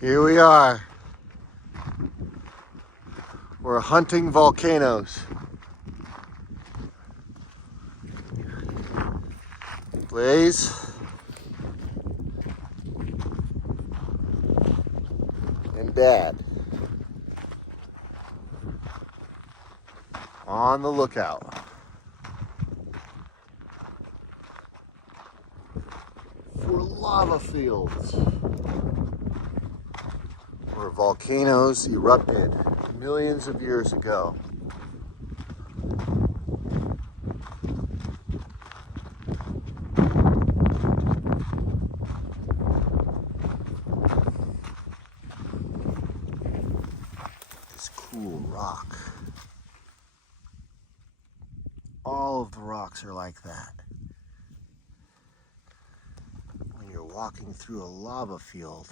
Here we are. We're hunting volcanoes. Blaze and Dad on the lookout for lava fields where volcanoes erupted millions of years ago. This cool rock. All of the rocks are like that. When you're walking through a lava field,